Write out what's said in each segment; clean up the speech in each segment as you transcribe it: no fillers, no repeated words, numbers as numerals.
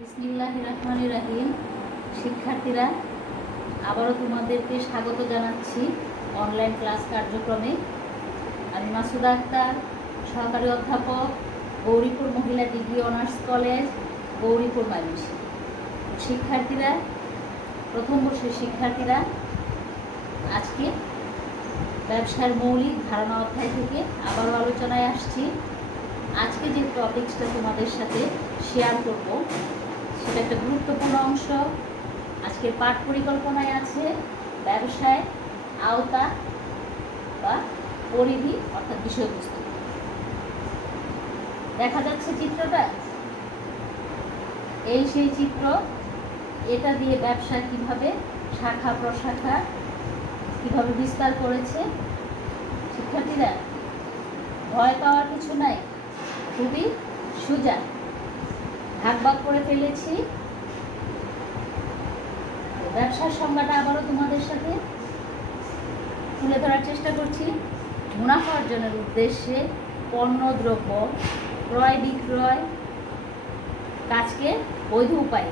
বিসমিল্লাহির রহমানির রহিম। শিক্ষার্থীরা, আবারও তোমাদেরকে স্বাগত জানাচ্ছি অনলাইন ক্লাস কার্যক্রমে। আমি মাসুদা আক্তার, সহকারী অধ্যাপক, গৌরীপুর মহিলা degree honours college, Gauripur Mymensingh. শিক্ষার্থীরা, প্রথম বর্ষের শিক্ষার্থীরা, আজকে ব্যবসার মৌলিক ধারণা অধ্যায় থেকে আবারও আলোচনায় আসছি। আজকে যে টপিকসটা তোমাদের সাথে শেয়ার করব সেটা একটা গুরুত্বপূর্ণ অংশ। আজকের পাঠ পরিকল্পনায় আছে ব্যবসায় আওতা বা পরিধি অর্থাৎ বিষয়বস্তু। দেখা যাচ্ছে চিত্রটা, এই সেই চিত্র। এটা দিয়ে ব্যবসা কিভাবে শাখা প্রশাখা কিভাবে বিস্তার করেছে। শিক্ষার্থীরা, ভয় পাওয়ার কিছু নাই, খুবই সোজা। ভাগ ভাগ করে ফেলেছি। ব্যবসার সংজ্ঞাটা আবারও তোমাদের সাথে তুলে ধরার চেষ্টা করছি। মুনাফা অর্জনের উদ্দেশ্যে পণ্য দ্রব্য ক্রয় বিক্রয় কাজকে বৈধ উপায়ে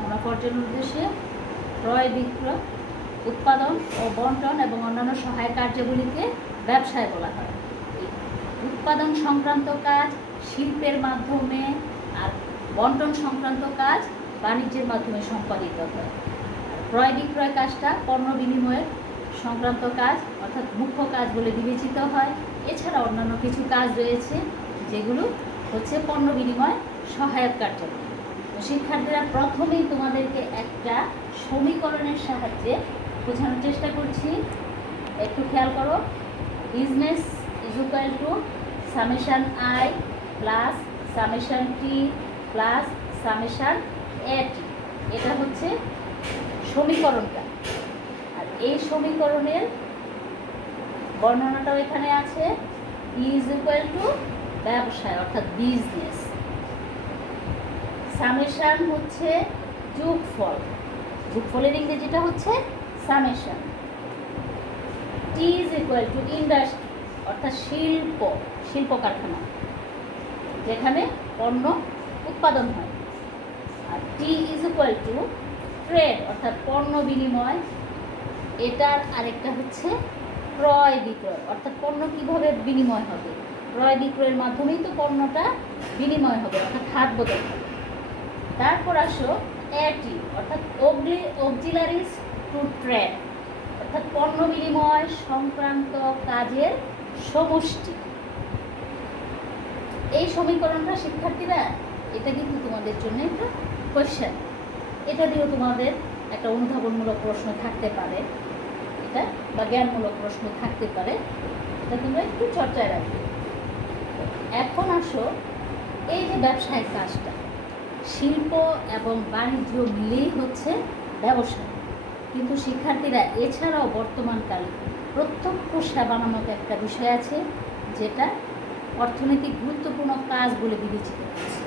মুনাফা অর্জনের উদ্দেশ্যে ক্রয় বিক্রয় উৎপাদন ও বন্টন এবং অন্যান্য সহায়ক কার্যাবলীকে ব্যবসায় বলা হয়। উৎপাদন সংক্রান্ত কাজ শিল্পের মাধ্যমে আর বন্টন সংক্রান্ত কাজ বাণিজ্যের মাধ্যমে সম্পাদিত হয়। ক্রয় বিক্রয় কাজটা পণ্য বিনিময়ের সংক্রান্ত কাজ অর্থাৎ মুখ্য কাজ বলে বিবেচিত হয়। এছাড়া অন্যান্য কিছু কাজ রয়েছে যেগুলো হচ্ছে পণ্য বিনিময় সহায়ক কার্যাবলী। শিক্ষার্থীরা, প্রথমেই তোমাদেরকে একটা সমীকরণের সাহায্যে বোঝানোর চেষ্টা করছি। একটু খেয়াল করো। Business is equal to summation I plus summation T plus summation A T. এটা হচ্ছে সমীকরণটা। আর এই সমীকরণের বর্ণনাটাও এখানে আছে। ইজ ইকুয়াল টু ব্যবসায় অর্থাৎ বিজনেস। সামেশান হচ্ছে যোগফল, যোগফলের ইংরেজিটা হচ্ছে summation. T is equal two industry অর্থাৎ শিল্প, শিল্প কারখানা যেখানে পণ্য উৎপাদন হয়। আর টি ইজ ইকুয়াল টু ট্রেড অর্থাৎ পণ্য বিনিময়। এটার আরেকটা হচ্ছে ক্রয় বিক্রয় অর্থাৎ পণ্য কিভাবে বিনিময় হবে। ক্রয় বিক্রয়ের মাধ্যমেই তো পণ্যটা বিনিময় হবে অর্থাৎ হাত বদল হবে। তারপর আসো এটি অর্থাৎ অক্সিলারিজ টু ট্রেড অর্থাৎ পণ্য বিনিময় সংক্রান্ত কাজের সমষ্টি। এই সমীকরণটা শিক্ষার্থীরা, এটা কিন্তু তোমাদের জন্য একটা কোয়েশ্চেন। এটা দিয়েও তোমাদের একটা অনুধাবনমূলক প্রশ্ন থাকতে পারে, এটা বা জ্ঞানমূলক প্রশ্ন থাকতে পারে। এটা তোমরা একটু চর্চায় রাখবে। এখন আসো, এই যে ব্যবসায়িক কাজটা শিল্প এবং বাণিজ্য মিলেই হচ্ছে ব্যবসা। কিন্তু শিক্ষার্থীরা, এছাড়াও বর্তমানকালে প্রত্যক্ষ সেবা নামক একটা বিষয় আছে যেটা অর্থনৈতিক গুরুত্বপূর্ণ কাজ বলে বিবেচিত হচ্ছে।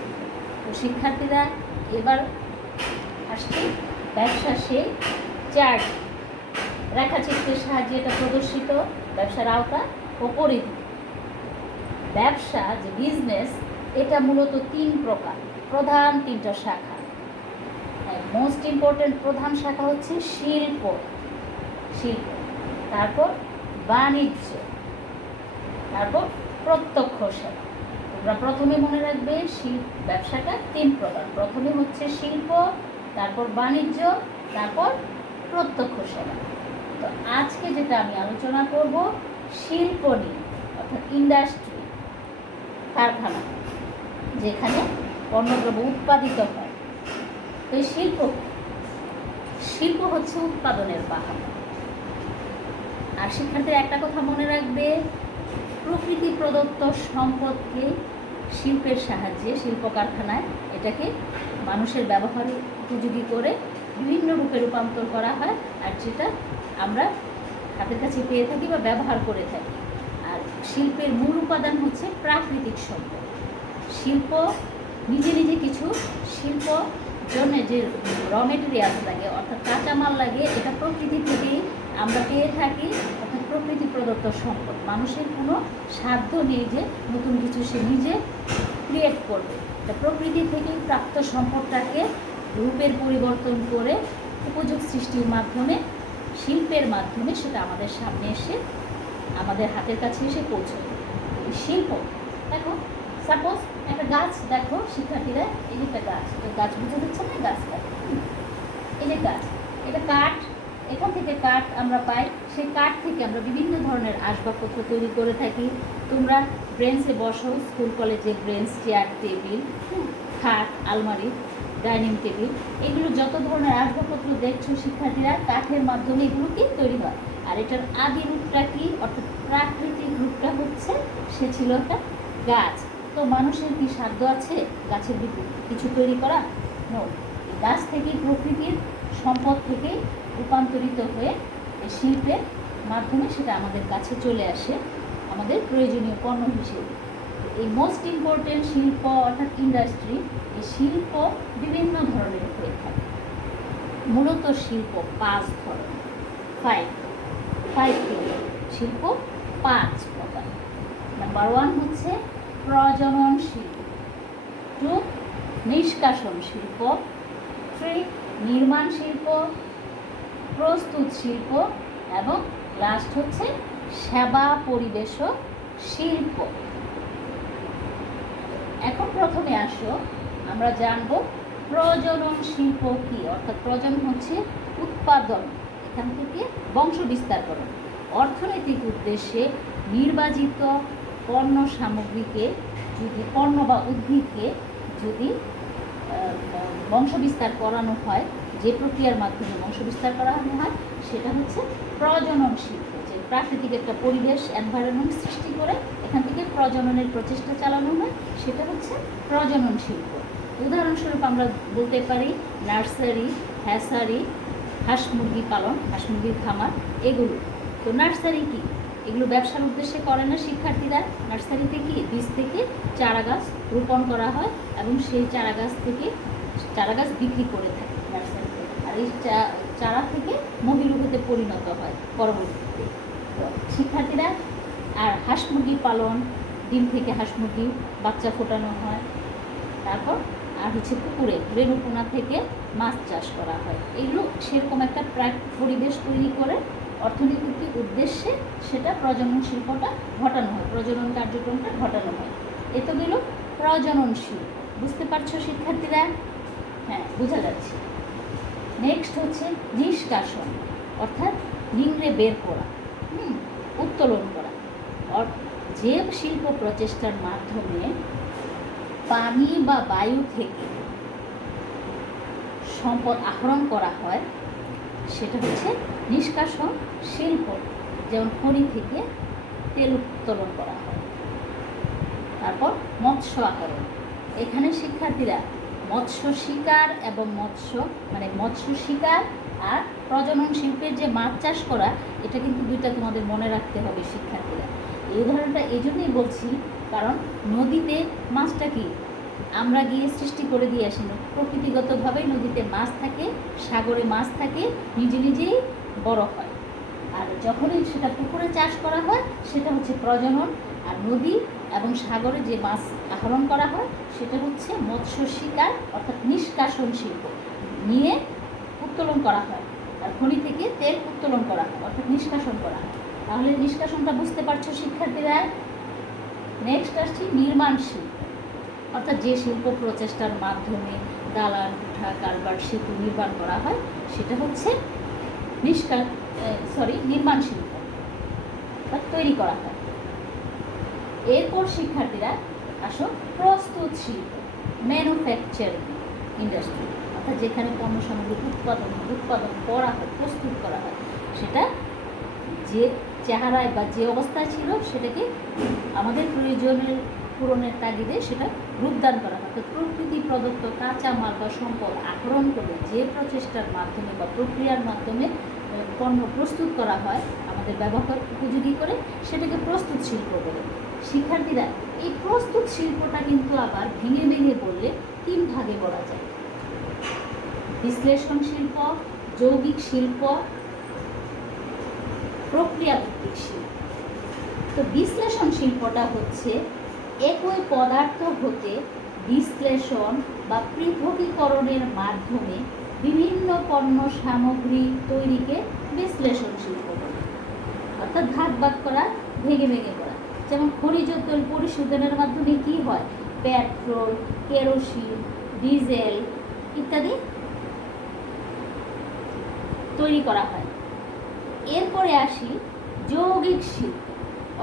তো শিক্ষার্থীরা, এবার আসছে ব্যবসা সেই চার্ট রেখাচিত্রের সাহায্যে এটা প্রদর্শিত। ব্যবসার আওতা ও পরিধি। ব্যবসা যে বিজনেস, এটা মূলত তিন প্রকার, প্রধান তিনটা শাখা। মোস্ট ইম্পর্টেন্ট প্রধান শাখা হচ্ছে শিল্প, তারপর বাণিজ্য, তারপর প্রত্যক্ষ সেবা। তোমরা প্রথমে মনে রাখবে ব্যবসাটা তিন প্রকার। প্রথমে হচ্ছে শিল্প, তারপর বাণিজ্য, তারপর প্রত্যক্ষ সেবা। তো আজকে যেটা আমি আলোচনা করব শিল্প নিয়ে অর্থাৎ ইন্ডাস্ট্রি, কারখানা যেখানে পণ্যদ্রব্য উৎপাদিত হয়। তো এই শিল্প হচ্ছে উৎপাদনের বাহন। আর শিক্ষার্থীরা, একটা কথা মনে রাখবে, প্রকৃতি প্রদত্ত সম্পদকে শিল্পের সাহায্যে শিল্প কারখানায় এটাকে মানুষের ব্যবহারে উপযোগী করে বিভিন্ন রূপে রূপান্তর করা হয়। আর যেটা আমরা হাতের কাছে পেয়ে থাকি বা ব্যবহার করে থাকি। আর শিল্পের মূল উপাদান হচ্ছে প্রাকৃতিক সম্পদ। শিল্প নিজে নিজে কিছু শিল্প জন্য যে র মেটেরিয়ালস লাগে অর্থাৎ কাঁচামাল লাগে, এটা প্রকৃতি থেকেই আমরা পেয়ে থাকি অর্থাৎ প্রকৃতি প্রদত্ত সম্পদ। মানুষের কোনো সাধ্য নেই যে নতুন কিছু সে নিজে ক্রিয়েট করবে। তা প্রকৃতি থেকেই প্রাপ্ত সম্পদটাকে রূপের পরিবর্তন করে উপযোগ সৃষ্টির মাধ্যমে, শিল্পের মাধ্যমে সেটা আমাদের সামনে এসে আমাদের হাতের কাছে এসে পৌঁছবে। এই শিল্প দেখো, সাপোজ একটা গাছ দেখো শিক্ষার্থীরা, এই যে একটা গাছ, গাছ বুঝে যাচ্ছে না গাছটা, এই যে গাছ, এটা কাঠ, এখান থেকে কাঠ আমরা পাই, সেই কাঠ থেকে আমরা বিভিন্ন ধরনের আসবাবপত্র তৈরি করে থাকি। তোমরা ব্রেঞ্চে বসো, স্কুল কলেজে ব্রেঞ্চ, চেয়ার, টেবিল, খাট, আলমারি, ডাইনিং টেবিল, এগুলো যত ধরনের আসবাবপত্র দেখছো শিক্ষার্থীরা, কাঠের মাধ্যমে এগুলো কি তৈরি হয়। আর এটার আদি রূপটা কি, অর্থাৎ প্রাকৃতিক রূপটা হচ্ছে সে ছিল একটা গাছ। তো মানুষের কি সাধ্য আছে গাছের কিছু তৈরি করা? নো। গাছ থেকেই, প্রকৃতির সম্পদ থেকেই রূপান্তরিত হয়ে এই শিল্পের মাধ্যমে সেটা আমাদের কাছে চলে আসে আমাদের প্রয়োজনীয় পণ্য হিসেবে। এই মোস্ট ইম্পর্টেন্ট শিল্প অর্থাৎ ইন্ডাস্ট্রি, এই শিল্প বিভিন্ন ধরনের হয়ে থাকে। মূলত শিল্প 5 ধরনের, 5 শিল্প 5 প্রকার। নাম্বার 1 হচ্ছে প্রজনন শিল্প, 2 নিষ্কাশন শিল্প, 3 নির্মাণ শিল্প, প্রস্তুত শিল্প এবং লাস্ট হচ্ছে সেবা পরিবেশক শিল্প। এখন প্রথমে আসো আমরা জানব প্রজনন শিল্প কি, অর্থাৎ প্রজনন হচ্ছে উৎপাদন, এখান থেকে বংশ বিস্তার করা। অর্থনৈতিক উদ্দেশ্যে নির্বাচিত পণ্য সামগ্রীকে যদি, পণ্য বা উদ্ভিদকে যদি বংশ বিস্তার করানো হয়, যে প্রক্রিয়ার মাধ্যমে বংশ বিস্তার করানো হয় সেটা হচ্ছে প্রজনন শিল্প। যে প্রাকৃতিক একটা পরিবেশ, এনভায়রনমেন্ট সৃষ্টি করে এখান থেকে প্রজননের প্রচেষ্টা চালানো হয়, সেটা হচ্ছে প্রজনন শিল্প। উদাহরণস্বরূপ আমরা বলতে পারি নার্সারি, হ্যাসারি, হাঁস মুরগি পালন, হাঁস মুরগির খামার, এগুলো। তো নার্সারি কি, এগুলো ব্যবসার উদ্দেশ্যে করে না শিক্ষার্থীরা। নার্সারিতে কি বীজ থেকে চারা গাছ রোপণ করা হয় এবং সেই চারা গাছ থেকে চারা গাছ বিক্রি করে থাকে নার্সারিতে, আর এই চারা থেকে মহিলুকতে পরিণত হয় পরবর্তীতে। তো শিক্ষার্থীরা, আর হাঁস মুরগি পালন, ডিম থেকে হাঁস মুরগি বাচ্চা ফোটানো হয়। তারপর আর হচ্ছে পুকুরে রেণুপোনা থেকে মাছ চাষ করা হয়। এগুলো সেরকম একটা পরিবেশ তৈরি করে অর্থনৈতিক উদ্দেশ্যে সেটা প্রজনন শিল্পটা ঘটানো হয়, প্রজনন কার্যক্রমটা ঘটানো হয়। এ তো গেল প্রজনন শিল্প। বুঝতে পারছো শিক্ষার্থীরা? হ্যাঁ, বোঝা যাচ্ছে। নেক্সট হচ্ছে নিষ্কাশন, অর্থাৎ নিংড়ে বের করা, উত্তোলন করা। যে শিল্প প্রচেষ্টার মাধ্যমে পানি বা বায়ু থেকে সম্পদ আহরণ করা হয় সেটা হচ্ছে নিষ্কাশন শিল্প। যেমন খনি থেকে তেল উত্তোলন করা হয়। তারপর মৎস্য আহরণ, এখানে শিক্ষার্থীরা মৎস্য শিকার এবং মৎস্য শিকার আর প্রজনন শিল্পের যে মাছ চাষ করা, এটা কিন্তু দুইটা তোমাদের মনে রাখতে হবে শিক্ষার্থীরা। এই উদাহরণটা এই জন্যই বলছি কারণ নদীতে মাছটা কি আমরা গিয়ে সৃষ্টি করে দিয়ে আসি না, প্রকৃতিগতভাবেই নদীতে মাছ থাকে, সাগরে মাছ থাকে, নিজে নিজেই বড় হয়। আর যখনই সেটা পুকুরে চাষ করা হয় সেটা হচ্ছে প্রজনন, আর নদী এবং সাগরে যে মাছ আহরণ করা হয় সেটা হচ্ছে মৎস্য শিকার অর্থাৎ নিষ্কাশন শিল্প, নিয়ে উত্তোলন করা হয়। আর খনি থেকে তেল উত্তোলন করা হয় অর্থাৎ নিষ্কাশন করা হয়। তাহলে নিষ্কাশনটা বুঝতে পারছো শিক্ষার্থীরা? নেক্সট আসছি নির্মাণ শিল্প, অর্থাৎ যে শিল্প প্রচেষ্টার মাধ্যমে দালান, কোঠা, কারবার, সেতু নির্মাণ করা হয় সেটা হচ্ছে নির্মাণ শিল্প, অর্থাৎ তৈরি করা হয়। এরপর শিক্ষার্থীরা আসো প্রস্তুত শিল্প, ম্যানুফ্যাকচারিং ইন্ডাস্ট্রি, অর্থাৎ যেখানে পণ্য সামগ্রী উৎপাদন করা হয়, প্রস্তুত করা হয়, সেটা যে চেহারায় বা যে অবস্থায় ছিল সেটাকে আমাদের প্রয়োজনের পূরণের তাগিদে সেটা রূপদান করা হয়। তো প্রকৃতি প্রদত্ত কাঁচামাল বা সম্পদ আহরণ করে যে প্রচেষ্টার মাধ্যমে বা প্রক্রিয়ার মাধ্যমে পণ্য প্রস্তুত করা হয় আমাদের ব্যবহার উপযোগী করে, সেটাকে প্রস্তুত শিল্প বলে। শিক্ষার্থীরা, এই প্রস্তুত শিল্পটা কিন্তু আবার ভেঙে বললে 3 ভাগে করা যায়: বিশ্লেষণ শিল্প, যৌগিক শিল্প, প্রক্রিয়া ভিত্তিক শিল্প। তো বিশ্লেষণ শিল্পটা হচ্ছে একই পদার্থ হতে বিশ্লেষণ বা পৃথকীকরণের মাধ্যমে বিভিন্ন পণ্য সামগ্রী তৈরিকে বিশ্লেষণ শিল্প বলে। অর্থাৎ ভাগ ভাগ করা, ভেঙে ভেঙে করা। যেমন খনিজ তেল পরিশোধনের মাধ্যমে কি হয়? পেট্রোল, কেরোসিন, ডিজেল ইত্যাদি তৈরি করা হয়। এরপরে আসি যৌগিক শিল্প,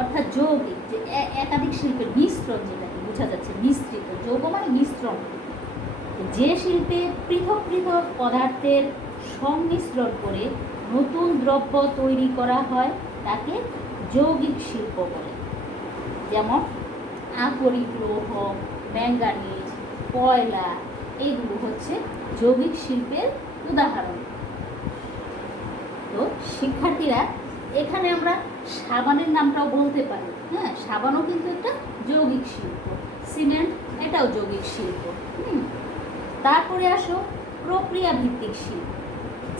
অর্থাৎ যৌগিক যে একাধিক শিল্পের মিশ্রণ, যেটাকে বোঝা যাচ্ছে মিশ্রিত। যৌগ মানে মিশ্রণ। যে শিল্পে পৃথক পৃথক পদার্থের সংমিশ্রণ করে নতুন দ্রব্য তৈরি করা হয় তাকে যৌগিক শিল্প বলে। যেমন আকরিক লৌহ, ম্যাঙ্গানিজ, কয়লা এগুলো হচ্ছে যৌগিক শিল্পের উদাহরণ। তো শিক্ষার্থীরা, এখানে আমরা সাবানের নামটাও বলতে পারি। হ্যাঁ, সাবানও কিন্তু একটা যৌগিক শিল্প। সিমেন্ট এটাও যৌগিক শিল্প। তারপরে আসো প্রক্রিয়া ভিত্তিক শিল্প।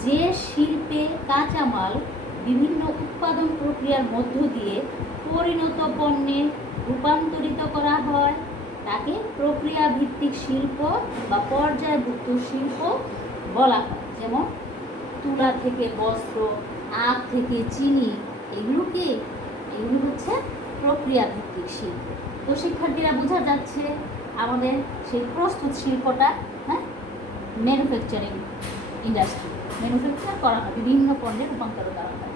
যে শিল্পে কাঁচামাল বিভিন্ন উৎপাদন প্রক্রিয়ার মধ্য দিয়ে পরিণত পণ্যে রূপান্তরিত করা হয় তাকে প্রক্রিয়া ভিত্তিক শিল্প বা পর্যায়ভুক্ত শিল্প বলা হয়। যেমন তুলা থেকে বস্ত্র, আখ থেকে চিনি, এগুলো হচ্ছে প্রক্রিয়া ভিত্তিক শিল্প। তো শিক্ষার্থীরা, বোঝা যাচ্ছে আমাদের সেই প্রস্তুত শিল্পটা, হ্যাঁ, ম্যানুফ্যাকচারিং ইন্ডাস্ট্রি, ম্যানুফ্যাকচার করা হয়, বিভিন্ন পণ্যে রূপান্তর করা হয়।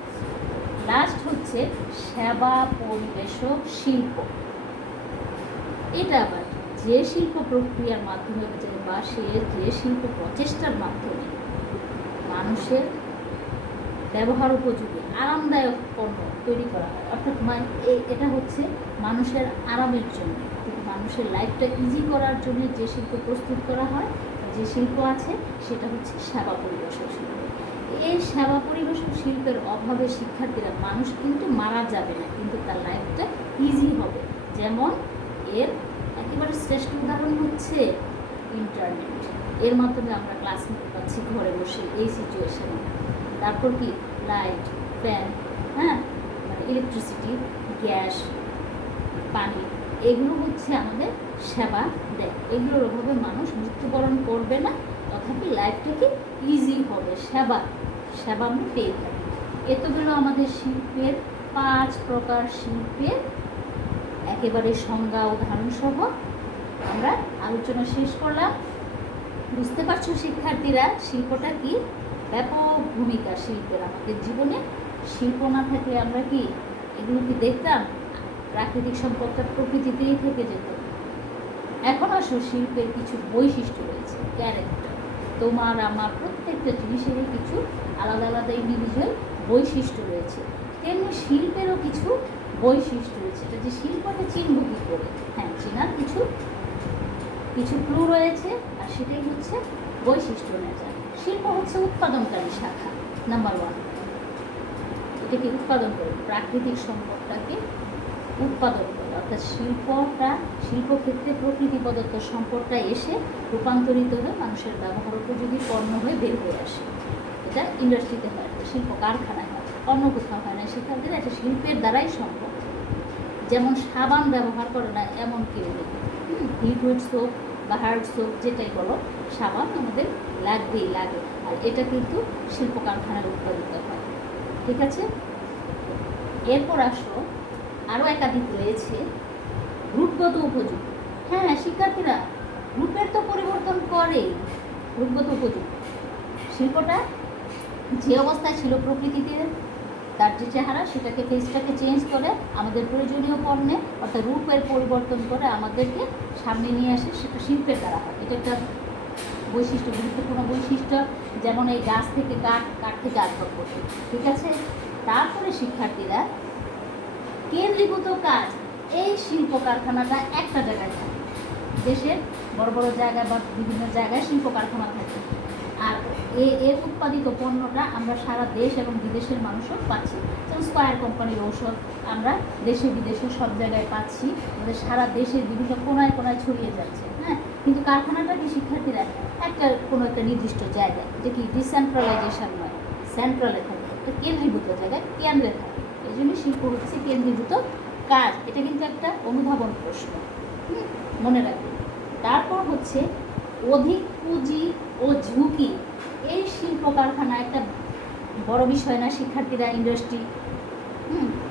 লাস্ট হচ্ছে সেবা পরিবেশক শিল্প। এটা আবার যে শিল্প প্রক্রিয়ার মাধ্যমে বা যে শিল্প প্রচেষ্টার মাধ্যমে মানুষের ব্যবহার উপযোগী আরামদায়ক পণ্য তৈরি করা হয়। অর্থাৎ এটা হচ্ছে মানুষের আরামের জন্য, কিন্তু মানুষের লাইফটা ইজি করার জন্য যে শিল্প প্রস্তুত করা হয়, যে শিল্প আছে, সেটা হচ্ছে সেবা পরিবেশক শিল্প। এই সেবা পরিবেশক শিল্পের অভাবে শিক্ষার্থীরা, মানুষ কিন্তু মারা যাবে না, কিন্তু তার লাইফটা ইজি হবে। যেমন এর একেবারে শ্রেষ্ঠ উদাহরণ হচ্ছে ইন্টারনেট। এর মাধ্যমে আমরা ক্লাস নিতে পারছি ঘরে বসে এই সিচুয়েশনে। তারপর কি লাইট, ফ্যান, হ্যাঁ, মানে ইলেকট্রিসিটি, গ্যাস, পানি, এগুলো হচ্ছে আমাদের সেবা দেয়। এগুলোর অভাবে মানুষ মৃত্যুবরণ করবে না, তথাপি লাইফটাকে ইজি হবে। সেবা আমরা পেয়ে থাকি। এত গেল আমাদের শিল্পের 5 প্রকার শিল্পের একেবারে সংজ্ঞা উদাহরণ সহ আমরা আলোচনা শেষ করলাম। বুঝতে পারছো শিক্ষার্থীরা, শিল্পটা কি ব্যাপক ভূমিকা শিল্পের আমাদের জীবনে। শিল্প না থাকলে আমরা কি এগুলো কি দেখতাম? প্রাকৃতিক সম্পদটা প্রকৃতিতেই থেকে যেত। এখন আসো শিল্পের কিছু বৈশিষ্ট্য রয়েছে, ক্যারেক্টার। তোমার আমার প্রত্যেকটা জিনিসেরই কিছু আলাদা আলাদা ইন্ডিভিজুয়াল বৈশিষ্ট্য রয়েছে, তেমনি শিল্পেরও কিছু বৈশিষ্ট্য রয়েছে। এটা যে শিল্পটা চিনব কী করে? হ্যাঁ, চেনার কিছু ক্লু রয়েছে, আর সেটাই হচ্ছে বৈশিষ্ট্য নেচার। শিল্প হচ্ছে উৎপাদনকারী শাখা, নাম্বার 1। এটাকে উৎপাদন করে, প্রাকৃতিক সম্পদটাকে উৎপাদন করে। অর্থাৎ শিল্পক্ষেত্রে প্রকৃতি প্রদত্ত সম্পদটা এসে রূপান্তরিত হয়ে মানুষের ব্যবহার উপযোগী পণ্য হয়ে বের হয়ে আসে। এটা ইন্ডাস্ট্রিতে হয়, শিল্প কারখানায় হয়, অন্য কোথাও হয় না। শিক্ষার্থীরা, এটা শিল্পের দ্বারাই সম্ভব। যেমন সাবান ব্যবহার করে না এমন কেউ নেই। লিকুইড সোপ বা হার্ড সোপ যেটাই বলো, সাবান আমাদের লাগবেই লাগে, আর এটা কিন্তু শিল্প কারখানায় উৎপাদিত হয়। ঠিক আছে, এরপর আসো আরও একাধিক রয়েছে রূপগত উপযোগ। হ্যাঁ শিক্ষার্থীরা, রূপের তো পরিবর্তন করে। রূপগত উপযোগ শিল্পটা যে অবস্থায় ছিল প্রকৃতিতে, তার যে চেহারা, সেটাকে ফেসটাকে চেঞ্জ করে আমাদের প্রয়োজনীয় পণ্যে, অর্থাৎ রূপের পরিবর্তন করে আমাদেরকে সামনে নিয়ে আসে, সেটা শিল্পের দ্বারা হয়। এটা একটা বৈশিষ্ট্য, গুরুত্বপূর্ণ বৈশিষ্ট্য। যেমন এই গাছ থেকে কাঠ থেকে আসবাব করতে। ঠিক আছে, তারপরে শিক্ষার্থীরা, কেন্দ্রীভূত কাজ। এই শিল্প কারখানাটা একটা জায়গায় থাকে, দেশের বড় বড় জায়গায় বা বিভিন্ন জায়গায় শিল্প কারখানা থাকে, আর এর উৎপাদিত পণ্যটা আমরা সারা দেশ এবং বিদেশের মানুষও পাচ্ছি। যেমন স্কয়ার কোম্পানির ঔষধ আমরা দেশে বিদেশে সব জায়গায় পাচ্ছি, আমাদের সারা দেশের বিভিন্ন কোনায় কোনায় ছড়িয়ে যাচ্ছে। হ্যাঁ, কিন্তু কারখানাটা কি শিক্ষার্থীরা কোনো একটা নির্দিষ্ট জায়গায়, যে কি ডিসেন্ট্রালাইজেশন নয়, সেন্ট্রালে থাকে, একটা কেন্দ্রীভূত জায়গায় কেন্দ্রে থাকে। এই জন্য শিল্প হচ্ছে কেন্দ্রীভূত কাজ। এটা কিন্তু একটা অনুধাবন প্রশ্ন। মনে রাখবে। তারপর হচ্ছে অধিক পুঁজি ও ঝুঁকি। এই শিল্প কারখানা একটা বড় বিষয় না শিক্ষার্থীরা?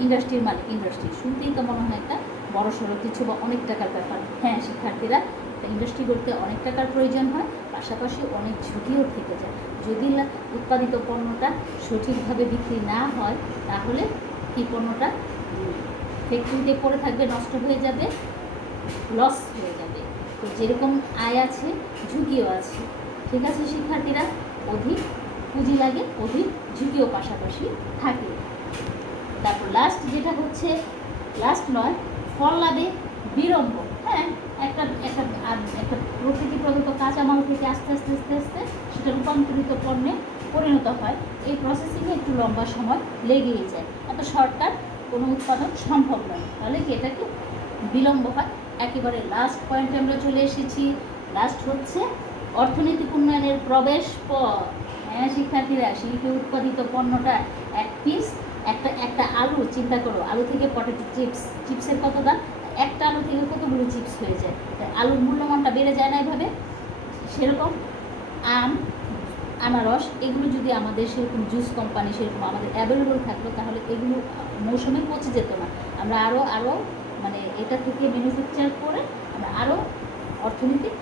ইন্ডাস্ট্রির মালিক, ইন্ডাস্ট্রি শুনতেই তো মনে হয় একটা বড় সড়ো কিছু বা অনেক টাকার ব্যাপার। হ্যাঁ শিক্ষার্থীরা, একটা ইন্ডাস্ট্রি করতে অনেক টাকার প্রয়োজন হয়, পাশাপাশি অনেক ঝুঁকিও থেকে যায়। যদি উৎপাদিত পণ্যটা সঠিকভাবে বিক্রি না হয় তাহলে কি পণ্যটা ফ্যাক্টরিতে পড়ে থাকবে, নষ্ট হয়ে যাবে, লস হয়ে যাবে। তো যেরকম আয় আছে ঝুঁকিও আছে। ঠিক আছে শিক্ষার্থীরা, অধিক পুঁজি লাগে, অধিক ঝুঁকিও পাশাপাশি থাকে। তারপর লাস্ট যেটা হচ্ছে, লাস্ট নয়, ফল লাভে বিলম্ব। হ্যাঁ, একটা একটা একটা প্রকৃতি প্রদত্ত কাঁচামাল থেকে আস্তে আস্তে আস্তে আস্তে সেটা রূপান্তরিত পণ্যে পরিণত হয়। এই প্রসেসিংয়ে একটু লম্বা সময় লেগেই যায়, এত শর্টকাট কোনো উৎপাদন সম্ভব নয়, তাহলে কি এটা কি বিলম্ব হয়। একেবারে লাস্ট পয়েন্টে আমরা চলে এসেছি। লাস্ট হচ্ছে অর্থনৈতিক উন্নয়নের প্রবেশ পথ। হ্যাঁ শিক্ষার্থীরা, শিল্পে উৎপাদিত পণ্যটা এক পিস, একটা আলু চিন্তা করো, আলু থেকে পটেটো চিপসের কত দাম, একটা আলু থেকে কতগুলো চিপস হয়ে যায়, আলুর মূল্যমানটা বেড়ে যায় না এভাবে। সেরকম আম, আনারস এগুলো যদি আমাদের সেরকম জুস কোম্পানি সেরকম আমাদের অ্যাভেলেবল থাকতো তাহলে এগুলো মৌসুমে পচে যেত না। আমরা আরও মানে এটা থেকে ম্যানুফ্যাকচার করে আমরা আরও অর্থনৈতিক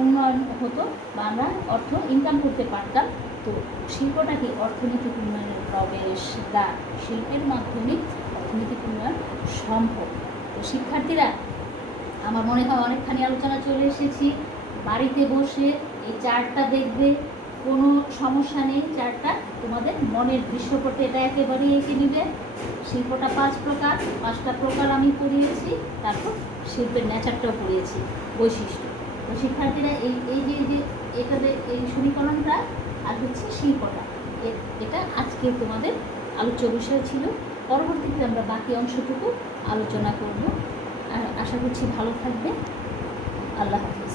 উন্নয়ন হতো বা আমরা অর্থ ইনকাম করতে পারতাম। তো শিল্পটা কি অর্থনৈতিক উন্নয়নের প্রবেশদ্বার, শিল্পের মাধ্যমে অর্থনৈতিক উন্নয়ন সম্ভব। তো শিক্ষার্থীরা, আমার মনে হয় অনেকখানি আলোচনা চলে এসেছি। বাড়িতে বসে এই চার্টটা দেখবে, কোনো সমস্যা নেই। চার্টটা তোমাদের মনের দৃশ্যপটে এটা একেবারেই এঁকে নেবে। শিল্পটা 5 প্রকার, 5টা প্রকার আমি পড়িয়েছি, তারপর শিল্পের নেচারটাও পড়িয়েছি, বৈশিষ্ট্য। তো শিক্ষার্থীরা এই যে এটাতে এই সমীকরণটা আর হচ্ছে শিল্পটা, এটা আজকে তোমাদের আলোচ্য বিষয় ছিল। পরবর্তীতে আমরা বাকি অংশটুকু আলোচনা করব। আর আশা করছি ভালো থাকবে। আল্লাহ হাফিজ।